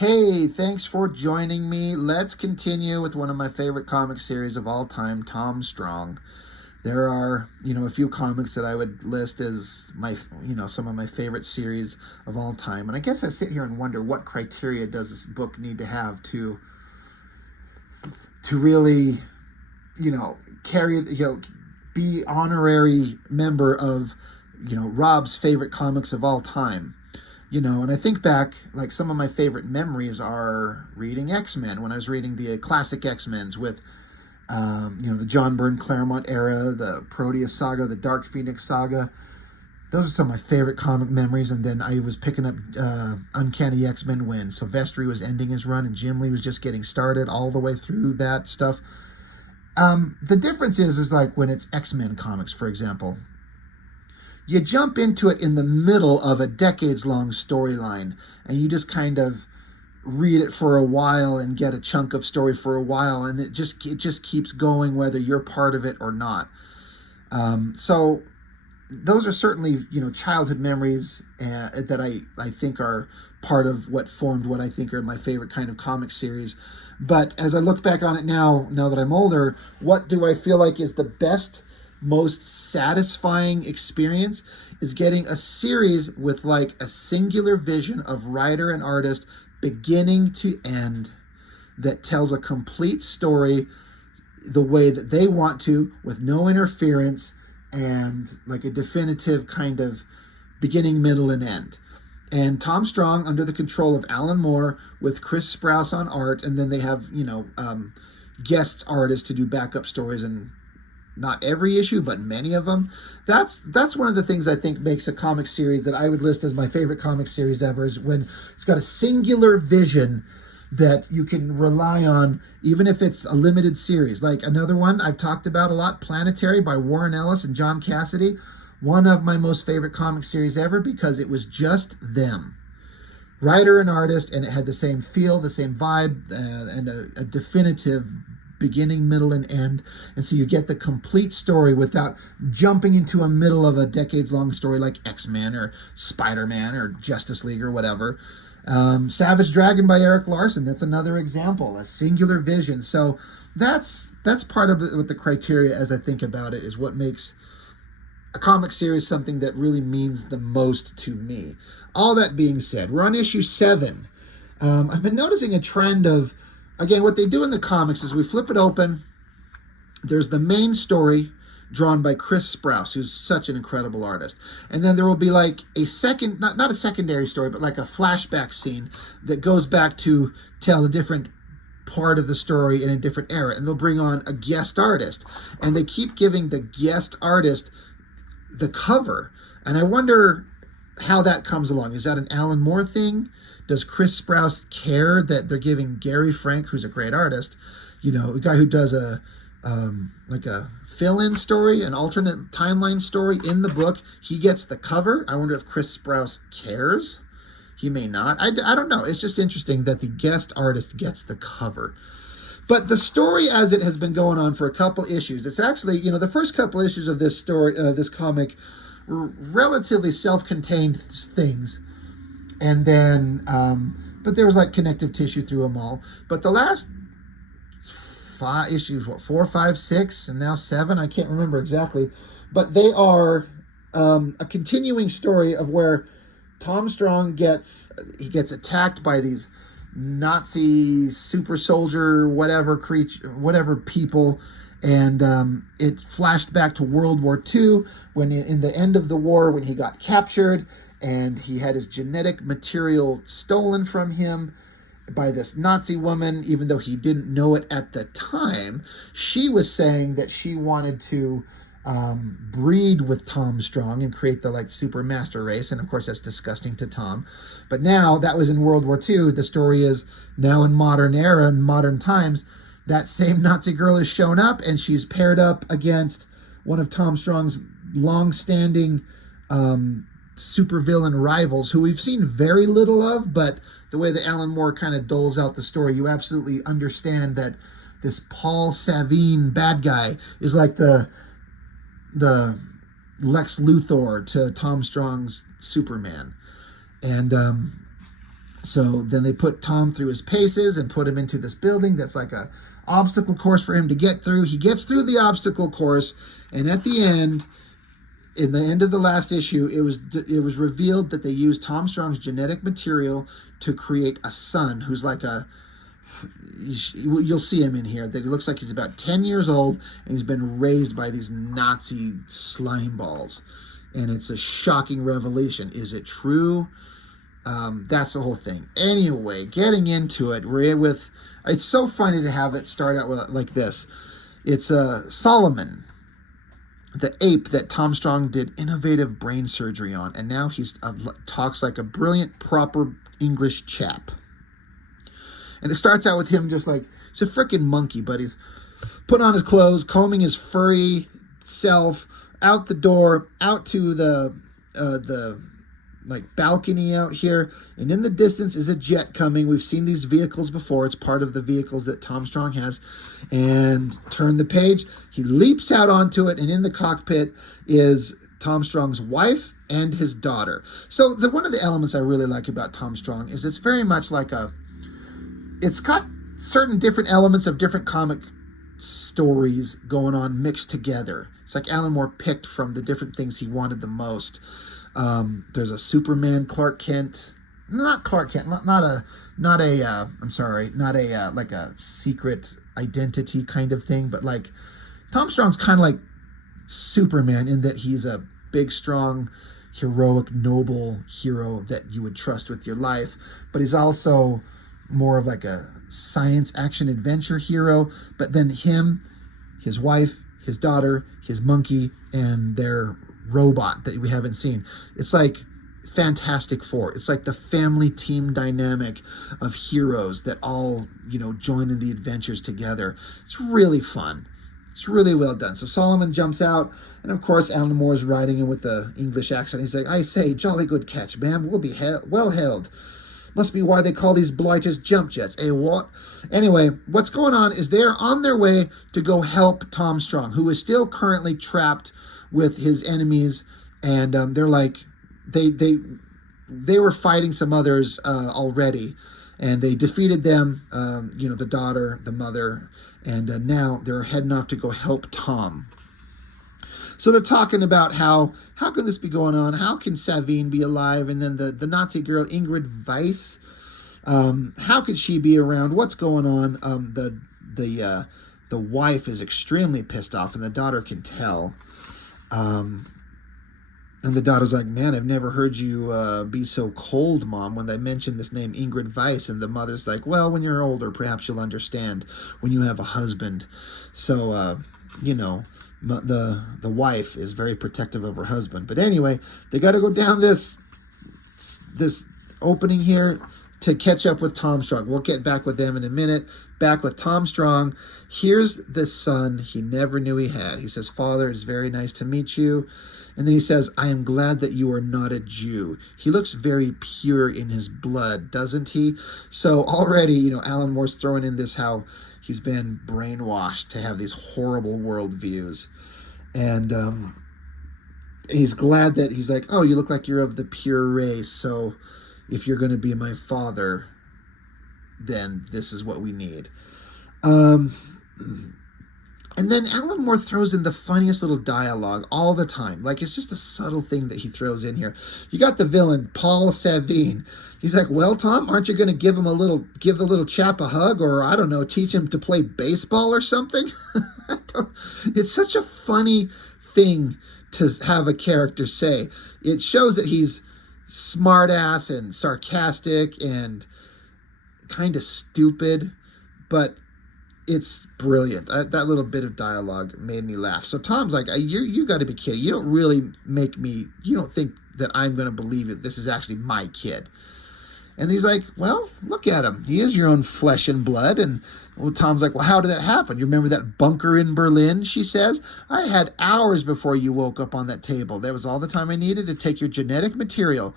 Hey, thanks for joining me. Let's continue with one of my favorite comic series of all time, Tom Strong. There are, a few comics that I would list as some of my favorite series of all time. And I guess I sit here and wonder what criteria does this book need to have to really, carry, be honorary member of, Rob's favorite comics of all time. And I think back, like some of my favorite memories are reading X-Men, when I was reading the classic X-Men's with, the John Byrne Claremont era, the Proteus saga, the Dark Phoenix saga. Those are some of my favorite comic memories. And then I was picking up Uncanny X-Men when Silvestri was ending his run and Jim Lee was just getting started all the way through that stuff. The difference is like when it's X-Men comics, for example, you jump into it in the middle of a decades-long storyline, and you just kind of read it for a while and get a chunk of story for a while, and it just keeps going whether you're part of it or not. So those are certainly childhood memories that I think are part of what formed what I think are my favorite kind of comic series. But as I look back on it now that I'm older, what do I feel like is the best, most satisfying experience is getting a series with like a singular vision of writer and artist beginning to end that tells a complete story the way that they want to, with no interference, and like a definitive kind of beginning, middle, and end. And Tom Strong, under the control of Alan Moore, with Chris Sprouse on art, and then they have guest artists to do backup stories, and not every issue, but many of them. That's one of the things I think makes a comic series that I would list as my favorite comic series ever, is when it's got a singular vision that you can rely on, even if it's a limited series. Like another one I've talked about a lot, Planetary by Warren Ellis and John Cassaday. One of my most favorite comic series ever because it was just them. Writer and artist, and it had the same feel, the same vibe, and a definitive beginning, middle, and end. And so you get the complete story without jumping into a middle of a decades-long story like X-Men or Spider-Man or Justice League or whatever. Savage Dragon by Eric Larson, that's another example, a singular vision. So that's part of what the criteria, as I think about it, is what makes a comic series something that really means the most to me. All that being said, we're on issue 7. I've been noticing a trend of, again, what they do in the comics is we flip it open. There's the main story drawn by Chris Sprouse, who's such an incredible artist. And then there will be like a second, not a secondary story, but like a flashback scene that goes back to tell a different part of the story in a different era. And they'll bring on a guest artist. And they keep giving the guest artist the cover. And I wonder how that comes along. Is that an Alan Moore thing? Does Chris Sprouse care that they're giving Gary Frank, who's a great artist, a guy who does a fill-in story, an alternate timeline story in the book, he gets the cover? I wonder if Chris Sprouse cares. He may not. I don't know. It's just interesting that the guest artist gets the cover. But the story, as it has been going on for a couple issues, it's actually, the first couple issues of this story, this comic, were relatively self-contained things. And then, but there was like connective tissue through them all. But the last 5 issues, 4, 5, 6, and now 7, I can't remember exactly. But they are a continuing story of where Tom Strong gets attacked by these Nazi super soldier, whatever people. And it flashed back to World War II, when in the end of the war, when he got captured and he had his genetic material stolen from him by this Nazi woman, even though he didn't know it at the time. She was saying that she wanted to breed with Tom Strong and create the super master race, and of course that's disgusting to Tom. But now, that was in World War II. The story is now in modern era and modern times, that same Nazi girl has shown up, and she's paired up against one of Tom Strong's long-standing supervillain rivals, who we've seen very little of, but the way that Alan Moore kind of doles out the story, you absolutely understand that this Paul Savine bad guy is like the Lex Luthor to Tom Strong's Superman. And So then they put Tom through his paces and put him into this building that's like a obstacle course for him to get through. He gets through the obstacle course, and at the end, in the end of the last issue, it was revealed that they used Tom Strong's genetic material to create a son who's like a, you'll see him in here, that he looks like he's about 10 years old, and he's been raised by these Nazi slime balls. And it's a shocking revelation. Is it true? That's the whole thing. Anyway, getting into it, we're with, it's so funny to have it start out with like this. It's Solomon, the ape that Tom Strong did innovative brain surgery on, and now he's talks like a brilliant, proper English chap. And it starts out with him just like, he's a freaking monkey, but he's putting on his clothes, combing his furry self out the door, out to the like balcony out here, and in the distance is a jet coming. We've seen these vehicles before. It's part of the vehicles that Tom Strong has. And turn the page, he leaps out onto it, and in the cockpit is Tom Strong's wife and his daughter. So one of the elements I really like about Tom Strong is it's very much like it's got certain different elements of different comic stories going on mixed together. It's like Alan Moore picked from the different things he wanted the most. There's a Superman, Clark Kent, not Clark Kent, not a like a secret identity kind of thing, but like Tom Strong's kind of like Superman in that he's a big, strong, heroic, noble hero that you would trust with your life, but he's also more of like a science action adventure hero. But then him, his wife, his daughter, his monkey, and their robot that we haven't seen, it's like Fantastic Four. It's like the family team dynamic of heroes that all, join in the adventures together. It's really fun. It's really well done. So Solomon jumps out, and of course Alan Moore is riding in with the English accent. He's like, "I say, jolly good catch, ma'am. We'll be well held. Must be why they call these blighters jump jets, eh, what?" Anyway, what's going on is they're on their way to go help Tom Strong, who is still currently trapped with his enemies, and they're like, they were fighting some others already, and they defeated them, the daughter, the mother, and now they're heading off to go help Tom. So they're talking about how can this be going on? How can Savine be alive? And then the Nazi girl, Ingrid Weiss, how could she be around? What's going on? The wife is extremely pissed off, and the daughter can tell. And the daughter's like, "Man, I've never heard you be so cold, Mom," when they mention this name, Ingrid Weiss. And the mother's like, "Well, when you're older, perhaps you'll understand when you have a husband." So, the wife is very protective of her husband. But anyway, they got to go down this opening here to catch up with Tom Strong. We'll get back with them in a minute. Back with Tom Strong. Here's the son he never knew he had. He says, "Father, it's very nice to meet you." And then he says, "I am glad that you are not a Jew." He looks very pure in his blood, doesn't he? So already, Alan Moore's throwing in this how he's been brainwashed to have these horrible worldviews. And he's glad that he's like, "Oh, you look like you're of the pure race. So if you're going to be my father, then this is what we need." And then Alan Moore throws in the funniest little dialogue all the time. Like, it's just a subtle thing that he throws in here. You got the villain, Paul Savine. He's like, "Well, Tom, aren't you going to give the little chap a hug, or I don't know, teach him to play baseball or something?" It's such a funny thing to have a character say. It shows that he's smart-ass and sarcastic and kind of stupid, but it's brilliant. That little bit of dialogue made me laugh. So Tom's like, you got to be kidding. You don't think that I'm going to believe it. This is actually my kid. And he's like, "Well, look at him. He is your own flesh and blood." And Tom's like, "Well, how did that happen? You remember that bunker in Berlin?" She says, "I had hours before you woke up on that table. That was all the time I needed to take your genetic material."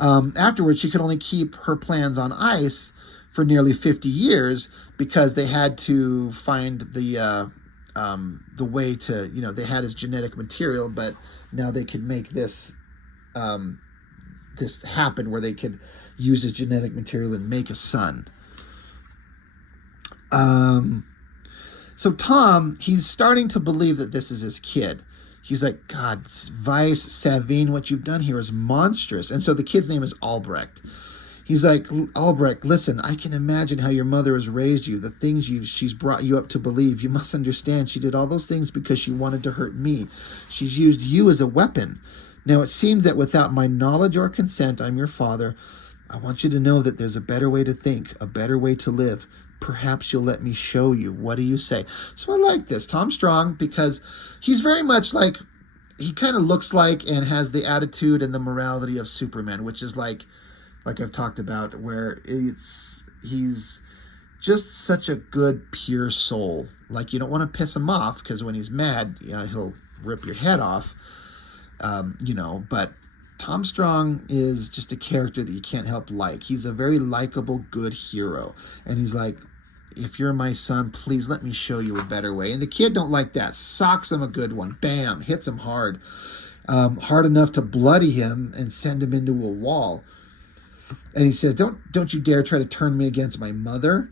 Afterwards, she could only keep her plans on ice for nearly 50 years because they had to find the way to, they had his genetic material, but now they could make this happen where they could, use his genetic material and make a son. So Tom, he's starting to believe that this is his kid. He's like, God, Weiss, Savine, what you've done here is monstrous. And so the kid's name is Albrecht. He's like, Albrecht, listen, I can imagine how your mother has raised you, the things she's brought you up to believe. You must understand she did all those things because she wanted to hurt me. She's used you as a weapon. Now it seems that without my knowledge or consent, I'm your father. I want you to know that there's a better way to think, a better way to live. Perhaps you'll let me show you. What do you say? So I like this, Tom Strong, because he's very much like, he kind of looks like and has the attitude and the morality of Superman, which is like I've talked about, where he's just such a good, pure soul. Like, you don't want to piss him off, because when he's mad, he'll rip your head off, but Tom Strong is just a character that you can't help like. He's a very likable, good hero. And he's like, if you're my son, please let me show you a better way. And the kid don't like that. Socks him a good one. Bam. Hits him hard. Hard enough to bloody him and send him into a wall. And he says, don't you dare try to turn me against my mother.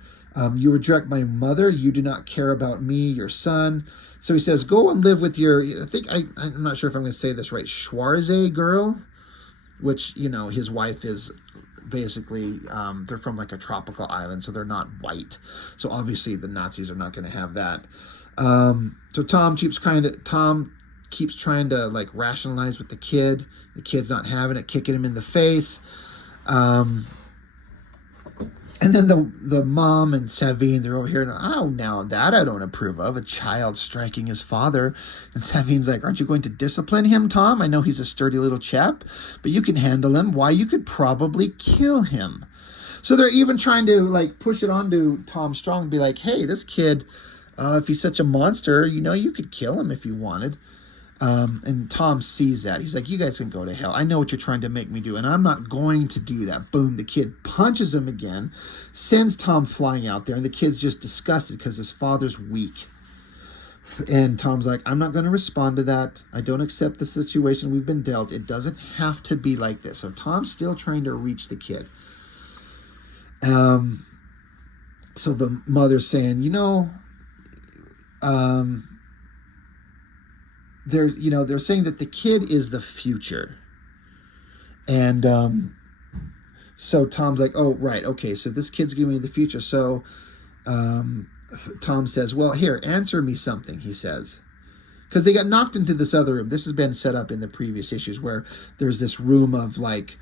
You reject my mother. You do not care about me, your son. So he says, go and live with your, I'm not sure if I'm going to say this right, Schwarze girl, which, his wife is basically, they're from like a tropical island, so they're not white. So obviously the Nazis are not going to have that. So Tom keeps trying to like rationalize with the kid. The kid's not having it, kicking him in the face. And then the mom and Savine, they're over here, and now that I don't approve of, a child striking his father. And Savine's like, aren't you going to discipline him, Tom? I know he's a sturdy little chap, but you can handle him. Why, you could probably kill him. So they're even trying to like push it onto Tom Strong and be like, hey, this kid, if he's such a monster, you could kill him if you wanted. And Tom sees that. He's like, you guys can go to hell. I know what you're trying to make me do, and I'm not going to do that. Boom, the kid punches him again, sends Tom flying out there, and the kid's just disgusted because his father's weak. And Tom's like, I'm not going to respond to that. I don't accept the situation we've been dealt. It doesn't have to be like this. So Tom's still trying to reach the kid. So the mother's saying, they're saying that the kid is the future. And so Tom's like, oh, right, okay, so this kid's giving me the future. So Tom says, well, here, answer me something, he says. Because they got knocked into this other room. This has been set up in the previous issues, where there's this room of like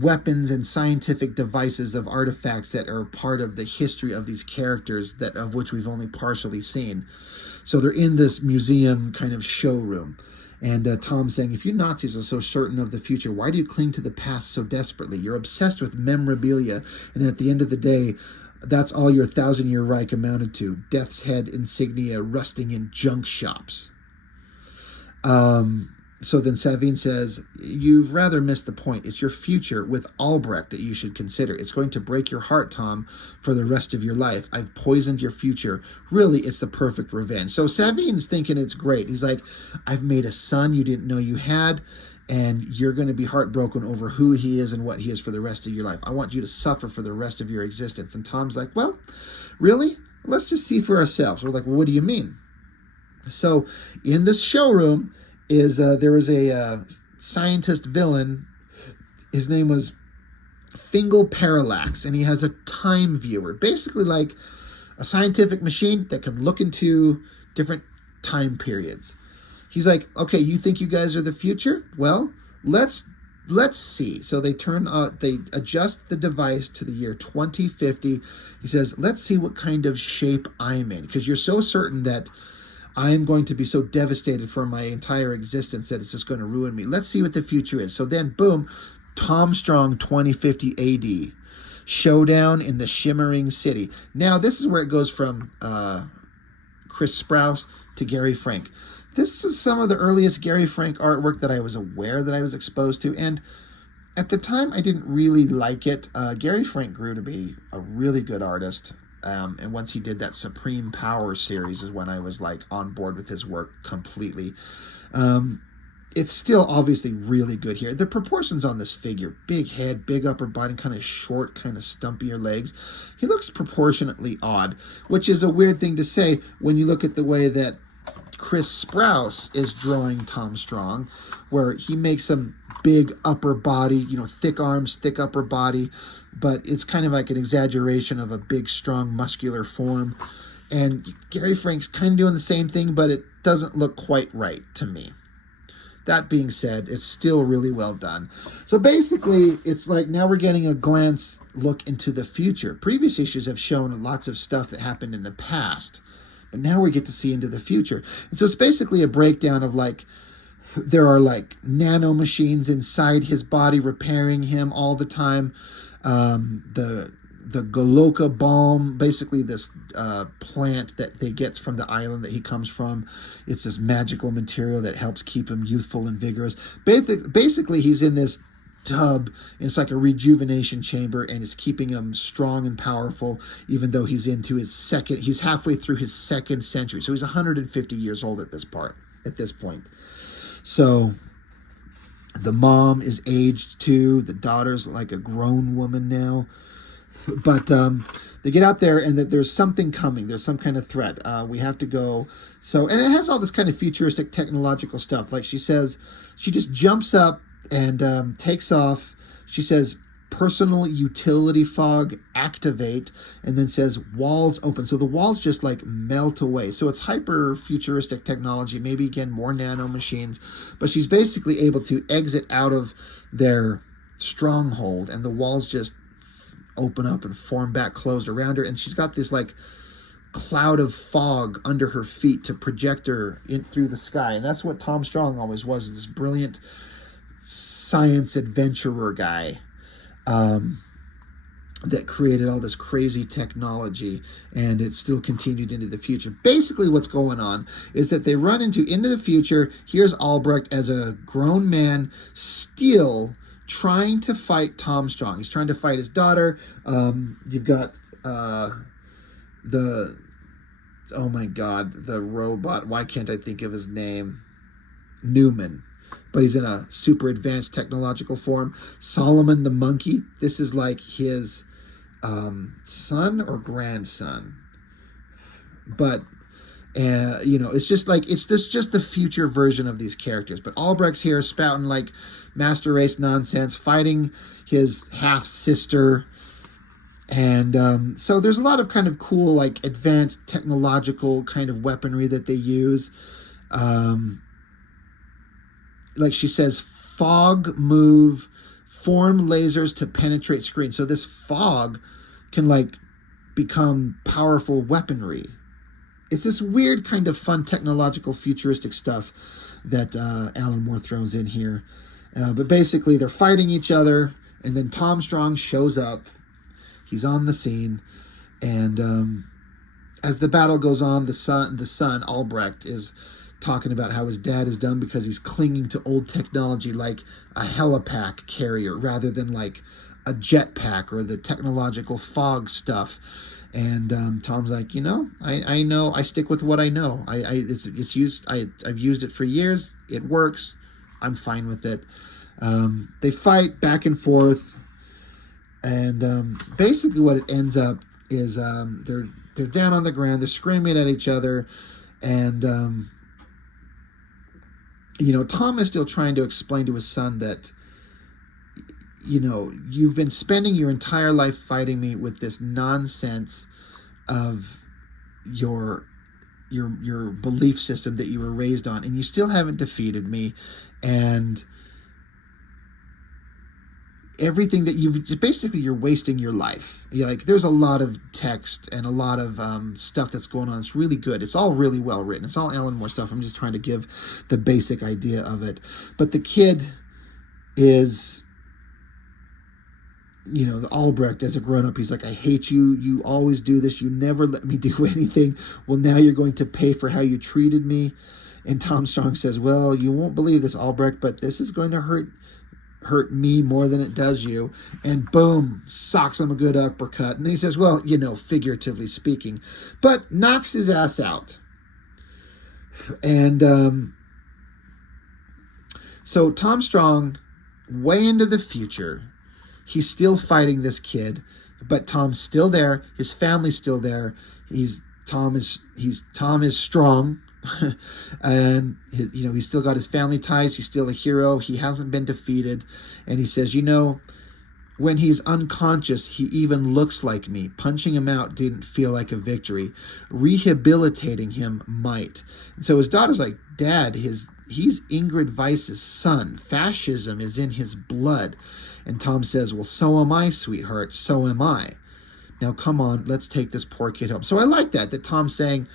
weapons and scientific devices of artifacts that are part of the history of these characters, of which we've only partially seen. So they're in this museum kind of showroom. And Tom's saying, if you Nazis are so certain of the future, why do you cling to the past so desperately? You're obsessed with memorabilia, and at the end of the day, that's all your 1,000-year Reich amounted to. Death's head insignia rusting in junk shops. So then Savine says, you've rather missed the point. It's your future with Albrecht that you should consider. It's going to break your heart, Tom, for the rest of your life. I've poisoned your future. Really, it's the perfect revenge. So Savine's thinking it's great. He's like, I've made a son you didn't know you had, and you're going to be heartbroken over who he is and what he is for the rest of your life. I want you to suffer for the rest of your existence. And Tom's like, well, really? Let's just see for ourselves. We're like, well, what do you mean? So in this showroom, there was a scientist villain. His name was Fingal Parallax, and he has a time viewer, basically like a scientific machine that can look into different time periods. He's like, okay, you think you guys are the future? Well, let's see. So they adjust the device to the year 2050. He says, let's see what kind of shape I'm in, because you're so certain that I am going to be so devastated for my entire existence that it's just going to ruin me. Let's see what the future is. So then, boom, Tom Strong 2050 AD. Showdown in the Shimmering City. Now, this is where it goes from Chris Sprouse to Gary Frank. This is some of the earliest Gary Frank artwork that I was aware that I was exposed to. And at the time, I didn't really like it. Gary Frank grew to be a really good artist. And once he did that Supreme Power series is when I was like on board with his work completely. it's still obviously really good here. The proportions on this figure, big head, big upper body, kind of short, kind of stumpier legs. He looks proportionately odd, which is a weird thing to say when you look at the way that Chris Sprouse is drawing Tom Strong, where he makes him big upper body, thick arms, thick upper body, but it's kind of like an exaggeration of a big, strong, muscular form. And Gary Frank's kind of doing the same thing, but it doesn't look quite right to me. That being said, it's still really well done. So basically, it's like now we're getting a glance look into the future. Previous issues have shown lots of stuff that happened in the past, but now we get to see into the future. And so it's basically a breakdown of like, there are like nano machines inside his body repairing him all the time. The Goloka balm, basically this plant that they get from the island that he comes from. It's this magical material that helps keep him youthful and vigorous. Basically, he's in this tub, and it's like a rejuvenation chamber, and it's keeping him strong and powerful, even though he's halfway through his second century. So he's 150 years old at this point. So the mom is aged too. The daughter's like a grown woman now. But they get out there, and that there's something coming. There's some kind of threat. We have to go. So, and it has all this kind of futuristic technological stuff. Like she says, she just jumps up and takes off. She says, personal utility fog activate, and then says walls open. So the walls just like melt away. So it's hyper futuristic technology, maybe again more nano machines, but she's basically able to exit out of their stronghold, and the walls just open up and form back closed around her, and she's got this like cloud of fog under her feet to project her in through the sky. And that's what Tom Strong always was, this brilliant science adventurer guy that created all this crazy technology, and it still continued into the future. Basically what's going on is that they run into the future. Here's Albrecht as a grown man still trying to fight Tom Strong. He's trying to fight his daughter. You've got oh my God, the robot. Why can't I think of his name? Newman. But he's in a super advanced technological form. Solomon the monkey. This is like his son or grandson. But it's just like, it's just the future version of these characters. But Albrecht's here spouting like master race nonsense, fighting his half-sister. And so there's a lot of kind of cool, like advanced technological kind of weaponry that they use. Like she says, fog move, form lasers to penetrate screens. So this fog can like become powerful weaponry. It's this weird kind of fun technological futuristic stuff that Alan Moore throws in here. But basically they're fighting each other, and then Tom Strong shows up. He's on the scene, and as the battle goes on, the son Albrecht is talking about how his dad is done because he's clinging to old technology like a helipack carrier rather than like a jetpack or the technological fog stuff. And Tom's like, I know, I stick with what I know. It's used. I've used it for years. It works. I'm fine with it. They fight back and forth, and basically what it ends up is they're down on the ground. They're screaming at each other, and Tom is still trying to explain to his son that, you've been spending your entire life fighting me with this nonsense of your belief system that you were raised on, and you still haven't defeated me. And everything that you're wasting your life. There's a lot of text and a lot of stuff that's going on. It's really good. It's all really well written. It's all Alan Moore stuff. I'm just trying to give the basic idea of it. But the kid is, the Albrecht as a grown-up, he's like, I hate you. You always do this. You never let me do anything. Well, now you're going to pay for how you treated me. And Tom Strong says, well, you won't believe this, Albrecht, but this is going to hurt me more than it does you. And boom, socks him a good uppercut. And then he says, well, figuratively speaking, but knocks his ass out. And So Tom Strong, way into the future, he's still fighting this kid, but Tom's still there. His family's still there. Tom is strong, and he's still got his family ties. He's still a hero. He hasn't been defeated, and he says, when he's unconscious, he even looks like me. Punching him out didn't feel like a victory. Rehabilitating him might. And so his daughter's like, Dad, he's Ingrid Weiss's son. Fascism is in his blood. And Tom says, well, so am I, sweetheart. So am I. Now, come on, let's take this poor kid home. So I like that Tom's saying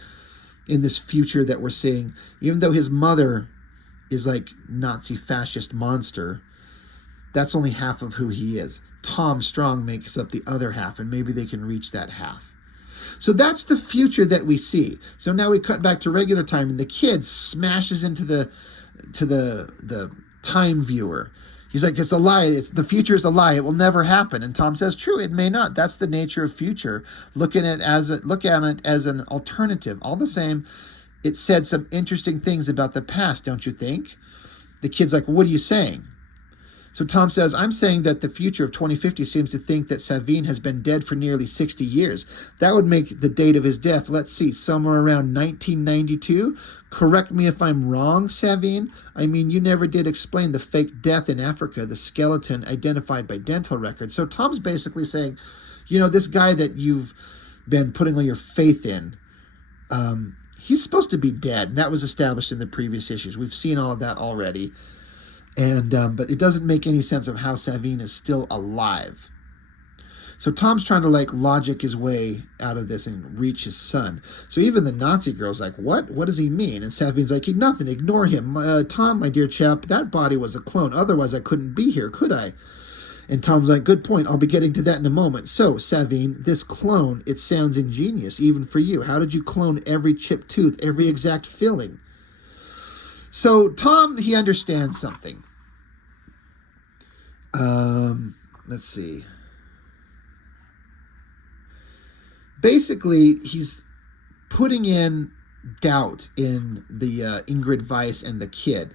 in this future that we're seeing, even though his mother is like Nazi fascist monster, that's only half of who he is. Tom Strong makes up the other half, and maybe they can reach that half. So that's the future that we see. So now we cut back to regular time, and the kid smashes into the time viewer. He's like, it's a lie. The future is a lie. It will never happen. And Tom says, true, it may not. That's the nature of future. Look at it as an alternative. All the same, it said some interesting things about the past, don't you think? The kid's like, what are you saying? So Tom says, I'm saying that the future of 2050 seems to think that Savine has been dead for nearly 60 years. That would make the date of his death, let's see, somewhere around 1992. Correct me if I'm wrong, Savine. I mean, you never did explain the fake death in Africa, the skeleton identified by dental records. So Tom's basically saying, this guy that you've been putting all your faith in, he's supposed to be dead. And that was established in the previous issues. We've seen all of that already. And but it doesn't make any sense of how Savine is still alive. So Tom's trying to logic his way out of this and reach his son. So even the Nazi girl's like, what? What does he mean? And Savine's like, nothing, ignore him. Tom, my dear chap, that body was a clone. Otherwise I couldn't be here, could I? And Tom's like, good point. I'll be getting to that in a moment. So, Savine, this clone, it sounds ingenious, even for you. How did you clone every chipped tooth, every exact filling? So Tom, he understands something. Let's see. Basically, he's putting in doubt in the Ingrid Weiss and the kid.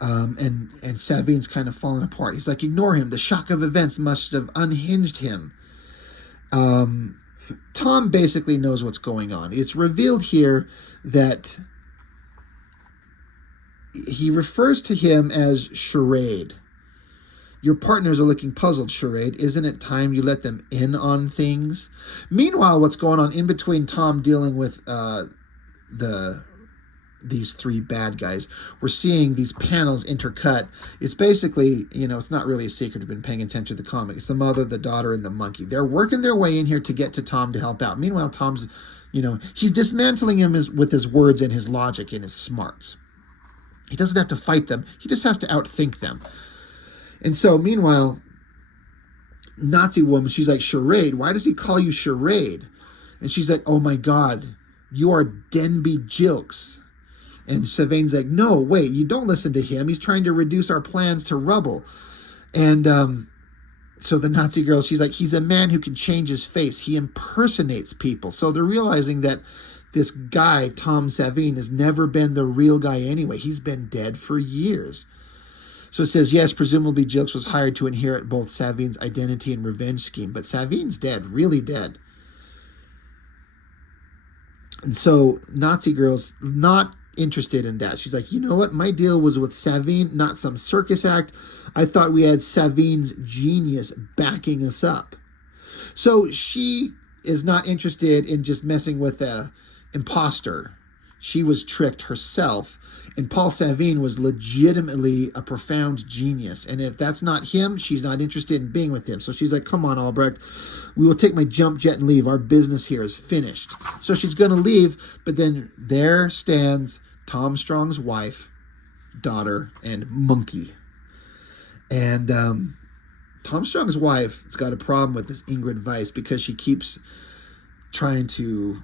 And Savine's kind of falling apart. He's like, ignore him. The shock of events must have unhinged him. Tom basically knows what's going on. It's revealed here that he refers to him as Charade. Your partners are looking puzzled, Charade. Isn't it time you let them in on things? Meanwhile, what's going on in between Tom dealing with these three bad guys, we're seeing these panels intercut. It's basically, it's not really a secret. You've been paying attention to the comic. It's the mother, the daughter, and the monkey. They're working their way in here to get to Tom to help out. Meanwhile, Tom's, he's dismantling him with his words and his logic and his smarts. He doesn't have to fight them. He just has to outthink them. And so, meanwhile, Nazi woman, she's like, Charade, why does he call you Charade? And she's like, oh my God, you are Denby Jilks. And Savine's like, no, wait, you don't listen to him. He's trying to reduce our plans to rubble. And so the Nazi girl, she's like, he's a man who can change his face. He impersonates people. So they're realizing that this guy, Tom Savine, has never been the real guy anyway. He's been dead for years. So it says, yes, presumably Jilks was hired to inherit both Savine's identity and revenge scheme. But Savine's dead, really dead. And so Nazi girl's not interested in that. She's like, you know what? My deal was with Savine, not some circus act. I thought we had Savine's genius backing us up. So she is not interested in just messing with a imposter. She was tricked herself. And Paul Savine was legitimately a profound genius. And if that's not him, she's not interested in being with him. So she's like, come on, Albrecht. We will take my jump jet and leave. Our business here is finished. So she's going to leave. But then there stands Tom Strong's wife, daughter, and monkey. And Tom Strong's wife has got a problem with this Ingrid Weiss because she keeps trying to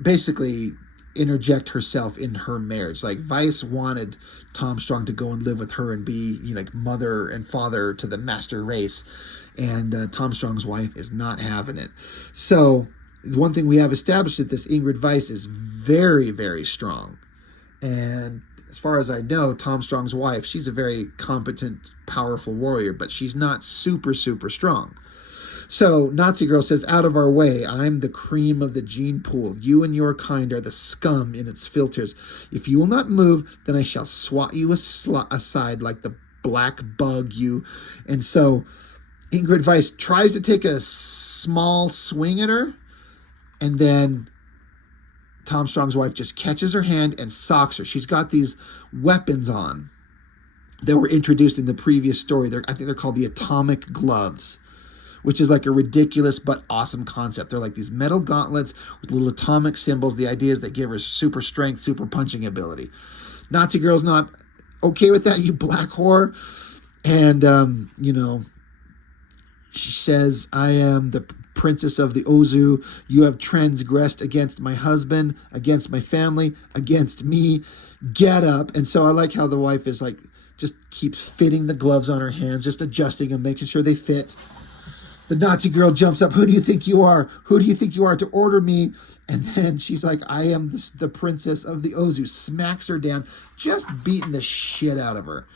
basically interject herself in her marriage. Like Weiss wanted Tom Strong to go and live with her and be, like mother and father to the master race. And Tom Strong's wife is not having it. So the one thing we have established that this Ingrid Weiss is very, very strong. And as far as I know, Tom Strong's wife, she's a very competent, powerful warrior, but she's not super, super strong. So Nazi girl says, out of our way. I'm the cream of the gene pool. You and your kind are the scum in its filters. If you will not move, then I shall swat you aside like the black bug you. And so Ingrid Weiss tries to take a small swing at her, and then Tom Strong's wife just catches her hand and socks her. She's got these weapons on that were introduced in the previous story. I think they're called the atomic gloves, which is like a ridiculous but awesome concept. They're like these metal gauntlets with little atomic symbols. The idea is they give her super strength, super punching ability. Nazi girl's not okay with that, you black whore. And, she says, I am the princess of the Ozu. You have transgressed against my husband, against my family, against me. Get up. And so I like how the wife is like, just keeps fitting the gloves on her hands, just adjusting them, making sure they fit. The Nazi girl jumps up. Who do you think you are? Who do you think you are to order me? And then she's like, I am the princess of the Ozu. Smacks her down, just beating the shit out of her.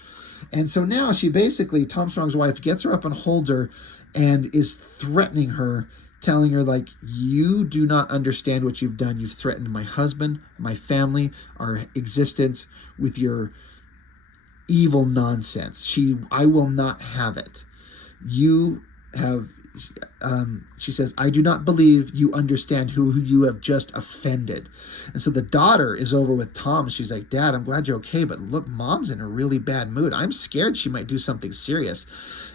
And so now she basically, Tom Strong's wife, gets her up and holds her and is threatening her, telling her, like, you do not understand what you've done. You've threatened my husband, my family, our existence with your evil nonsense. I will not have it. You have, she says, I do not believe you understand who you have just offended. And so the daughter is over with Tom. She's like, Dad, I'm glad you're okay, but look, Mom's in a really bad mood. I'm scared she might do something serious.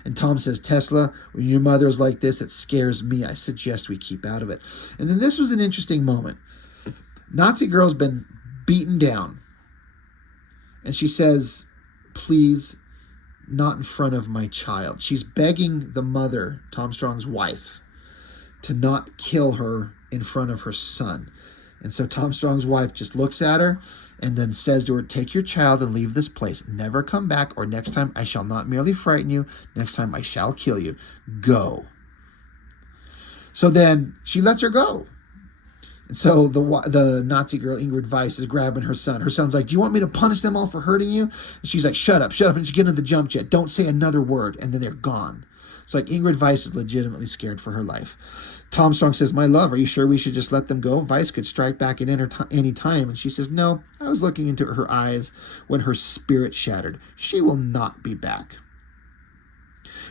And Tom says, Tesla, when your mother is like this, it scares me. I suggest we keep out of it. And then this was an interesting moment. Nazi girl's been beaten down. And she says, please, not in front of my child. She's begging the mother, Tom Strong's wife, to not kill her in front of her son. And so Tom Strong's wife just looks at her and then says to her, take your child and leave this place. Never come back, or next time I shall not merely frighten you. Next time I shall kill you. Go. So then she lets her go. And so the Nazi girl, Ingrid Weiss, is grabbing her son. Her son's like, do you want me to punish them all for hurting you? And she's like, shut up. And she get into the jump jet. Don't say another word. And then they're gone. It's like Ingrid Weiss is legitimately scared for her life. Tom Strong says, my love, are you sure we should just let them go? Weiss could strike back at any time. And she says, no, I was looking into her eyes when her spirit shattered. She will not be back.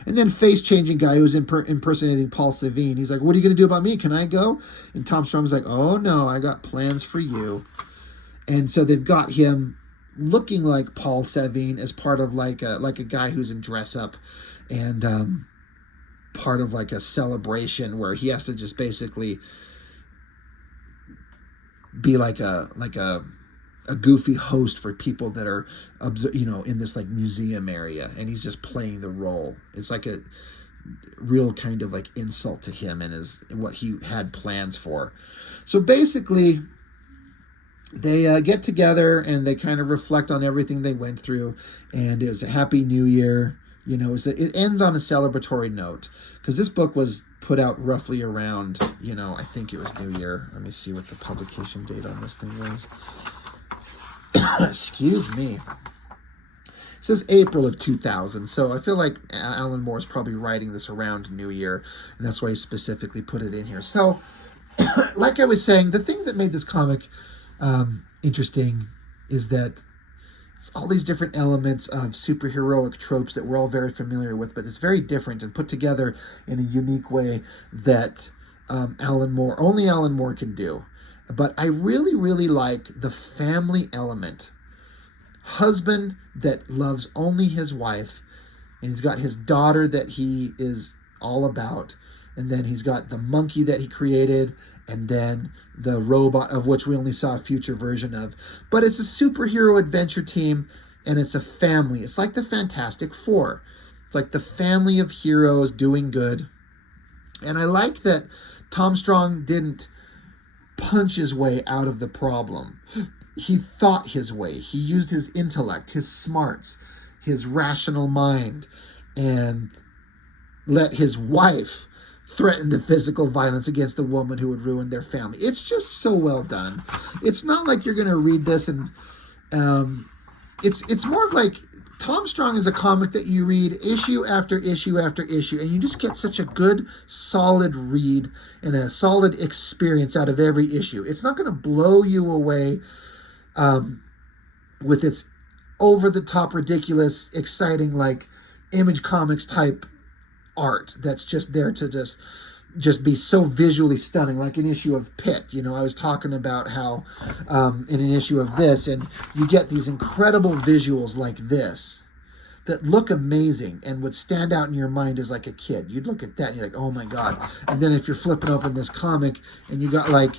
And then face-changing guy who's impersonating Paul Savine. He's like, what are you going to do about me? Can I go? And Tom Strong's like, oh, no, I got plans for you. And so they've got him looking like Paul Savine as part of like a guy who's in dress-up and part of like a celebration where he has to just basically be like a goofy host for people that are, in this like museum area, and he's just playing the role. It's like a real kind of like insult to him and what he had plans for. So basically, they get together and they kind of reflect on everything they went through, and it was a happy new year. It ends on a celebratory note, because this book was put out roughly around, I think it was New Year. Let me see what the publication date on this thing was. Excuse me. It says April of 2000, so I feel like Alan Moore is probably writing this around New Year, and that's why he specifically put it in here. So, like I was saying, the thing that made this comic interesting is that it's all these different elements of superheroic tropes that we're all very familiar with, but it's very different and put together in a unique way that only Alan Moore can do. But I really, really like the family element. Husband that loves only his wife, and he's got his daughter that he is all about, and then he's got the monkey that he created, and then the robot of which we only saw a future version of. But it's a superhero adventure team, and it's a family. It's like the Fantastic Four. It's like the family of heroes doing good. And I like that Tom Strong didn't punch his way out of the problem. He thought his way. He used his intellect, his smarts, his rational mind, and let his wife threaten the physical violence against the woman who would ruin their family. It's just so well done. It's not like you're going to read this and it's more of like Tom Strong is a comic that you read issue after issue after issue, and you just get such a good, solid read and a solid experience out of every issue. It's not going to blow you away with its over the top, ridiculous, exciting, like Image Comics type art that's just there to just be so visually stunning, like an issue of Pit. You know, I was talking about how in an issue of this, and you get these incredible visuals like this that look amazing and would stand out in your mind as like a kid. You'd look at that and you're like, oh my God. And then if you're flipping open this comic and you got like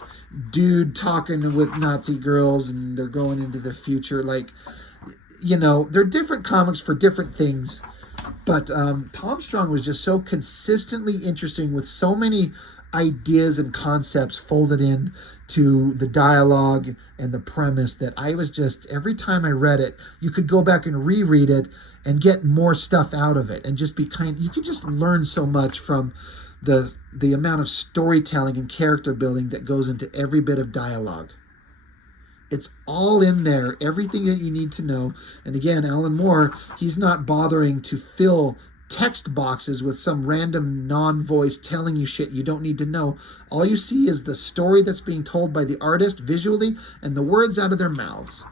dude talking with Nazi girls and they're going into the future, like, you know, they're different comics for different things. But Tom Strong was just so consistently interesting with so many ideas and concepts folded in to the dialogue and the premise that I was just, every time I read it, you could go back and reread it and get more stuff out of it and just be you could just learn so much from the amount of storytelling and character building that goes into every bit of dialogue. It's all in there, everything that you need to know. And again, Alan Moore, he's not bothering to fill text boxes with some random non-voice telling you shit you don't need to know. All you see is the story that's being told by the artist visually and the words out of their mouths.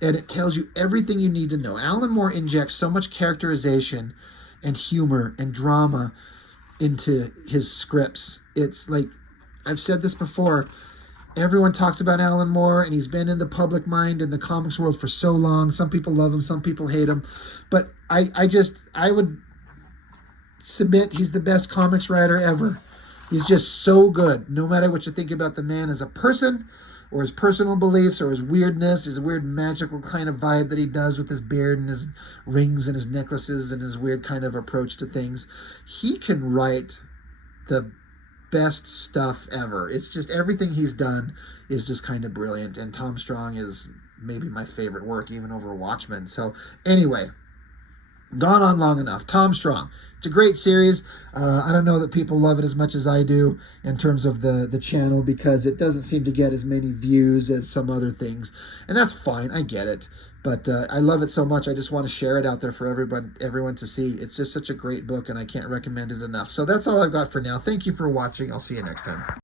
And it tells you everything you need to know. Alan Moore injects so much characterization and humor and drama into his scripts. It's like, I've said this before, everyone talks about Alan Moore, and he's been in the public mind in the comics world for so long. Some people love him, some people hate him. But I would submit he's the best comics writer ever. He's just so good. No matter what you think about the man as a person, or his personal beliefs, or his weirdness, his weird magical kind of vibe that he does with his beard and his rings and his necklaces and his weird kind of approach to things, he can write the best stuff ever. It's just everything he's done is just kind of brilliant, and Tom Strong is maybe my favorite work, even over Watchmen. So anyway, gone on long enough. Tom Strong, it's a great series. I don't know that people love it as much as I do in terms of the channel, because it doesn't seem to get as many views as some other things, and that's fine. I get it. But I love it so much, I just want to share it out there for everyone to see. It's just such a great book, and I can't recommend it enough. So that's all I've got for now. Thank you for watching. I'll see you next time.